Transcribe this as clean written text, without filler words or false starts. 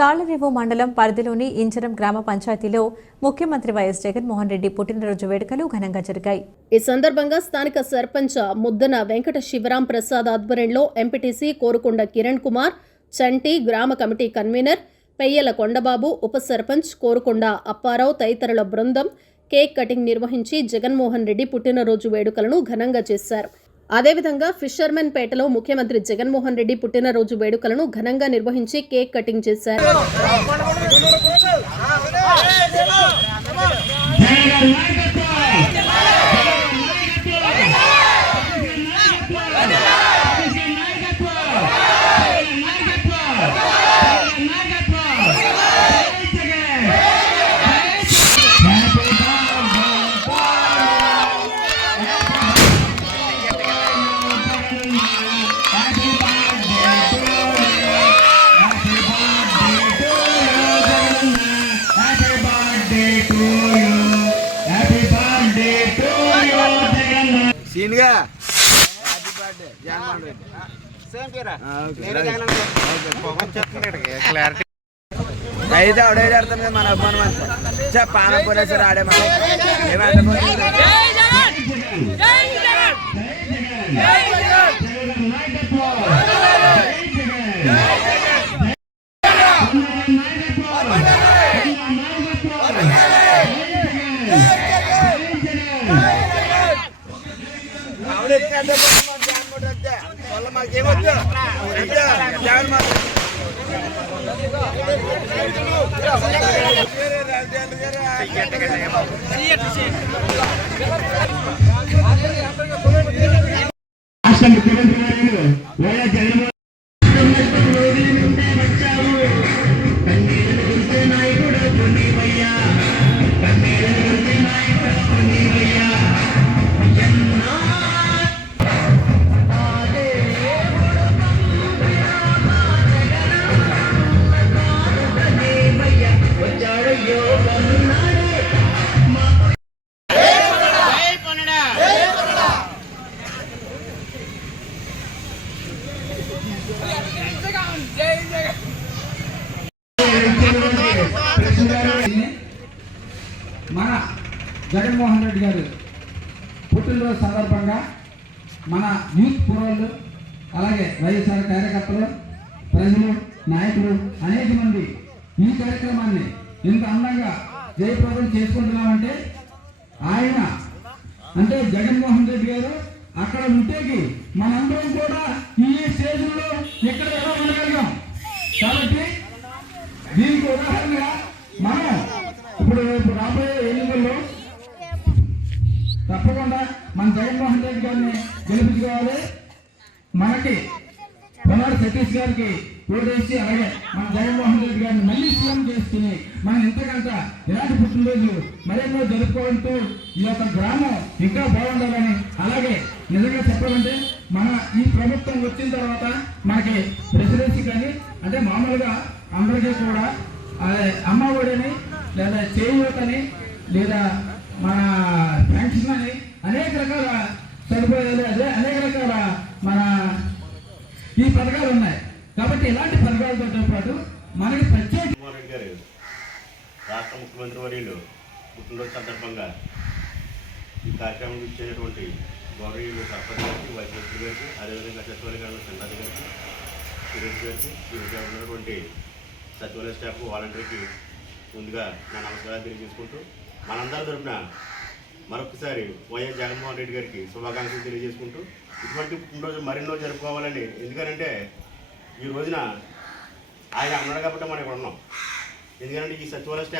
తాళ్లరేవు మండలం పరిధిలోని ఇంచరం గ్రామ పంచాయతీలో ముఖ్యమంత్రి వైఎస్ జగన్మోహన్ రెడ్డి పుట్టినరోజు వేడుకలు ఘనంగా జరిగాయి. ఈ సందర్భంగా స్థానిక సర్పంచ్ ముద్దన వెంకట శివరాం ప్రసాద్ ఆధ్వర్యంలో ఎంపీటీసీ కోరుకొండ కిరణ్ కుమార్, చంటి గ్రామ కమిటీ కన్వీనర్ పెయ్యల కొండబాబు, ఉప సర్పంచ్ కోరుకొండ అప్పారావు తదితరుల బృందం కేక్ కటింగ్ నిర్వహించి జగన్మోహన్ రెడ్డి పుట్టినరోజు వేడుకలను ఘనంగా చేశారు. అదేవిధంగా ఫిషర్మెన్ పేటలో ముఖ్యమంత్రి జగన్మోహన్ రెడ్డి పుట్టినరోజు వేడుకలను ఘనంగా నిర్వహించి కేక్ కటింగ్ చేశారు. సీన్గా happy birthday Jaganmohan Reddy. Same పేరా క్లారిటీ అయితే ఆడే ఆడతాం కదా మన అభిమానం అంతా పానం పోలేసారు ఆడే మన మాకేమొచ్చు జగన్ రాష్ట్ర ముఖ్యమంత్రి వర్యులు వైఎస్ జగన్మోహన్ మన జగన్మోహన్ రెడ్డి గారు పుట్టినరోజు సందర్భంగా మన యూత్ పూర్వలు అలాగే వైఎస్ఆర్ కార్యకర్తలు, ప్రజలు, నాయకులు అనేక మంది ఈ కార్యక్రమాన్ని ఇంత అందంగా జయప్రదం చేసుకుంటున్నామంటే ఆయన అంటే జగన్మోహన్ రెడ్డి గారు అక్కడ ఉంటేకి మనందరం కూడా ఈ స్టేజ్లో ఎక్కడ ఎలా ఉండగలిగాం. కాబట్టి దీనికి ఉదాహరణగా మనం ఇప్పుడు రాబోయే ఎన్నికల్లో తప్పకుండా మన జగన్మోహన్ రెడ్డి గారిని గెలిపించుకోవాలి. మనకి పొన్నాడు సతీష్ గారికి ఓటేసి అలాగే మన జగన్మోహన్ రెడ్డి గారిని మళ్ళీ సీఎం చేసుకుని మనం ఇంతకంత ఇలాంటి పుట్టినరోజు మరెన్నో జరుపుకోవడంతో ఈ యొక్క గ్రామం ఇంకా బాగుండాలని, అలాగే నిజంగా చెప్పాలంటే మన ఈ ప్రభుత్వం వచ్చిన తర్వాత మనకి ప్రెసిడెన్సీ కానీ అంటే మామూలుగా అందరికీ కూడా అమ్మ ఒడిని లేదా చేయూతని లేదా మన పెన్షన్ అని అనేక రకాల సదుపాయాలు అదే అనేక రకాల మన ఈ పథకాలు ఉన్నాయి. కాబట్టి ఇలాంటి పథకాలతో పాటు మనకి ప్రత్యేక రాష్ట్ర ముఖ్యమంత్రి వర్యులు పుట్టినరోజు సందర్భంగా ఈ కార్యక్రమం ఇచ్చేటువంటి గౌరవీయులు సర్పంచ్ గారికి, వైస్ ప్రెసిడెంట్ గారికి, అదేవిధంగా సచివాలయ గారు చంద్రబాబు గారికి, సురేష్ గారికి, ఇక్కడ ఉన్నటువంటి సచివాలయ స్టాఫ్, వాలంటీర్కి ముందుగా నా నమస్కారాలు తెలియజేసుకుంటూ మనందరి తరఫున మరొకసారి వైఎస్ జగన్మోహన్ రెడ్డి గారికి శుభాకాంక్షలు తెలియజేసుకుంటూ ఇటువంటి పుట్టినరోజు మరెన్నో జరుపుకోవాలండి. ఎందుకంటే ఈ రోజున ఆయన ఉన్నాడు కాబట్టి మనం ఇక్కడ ఉన్నాం. ఎందుకంటే ఈ సచివాలయ స్టాఫ్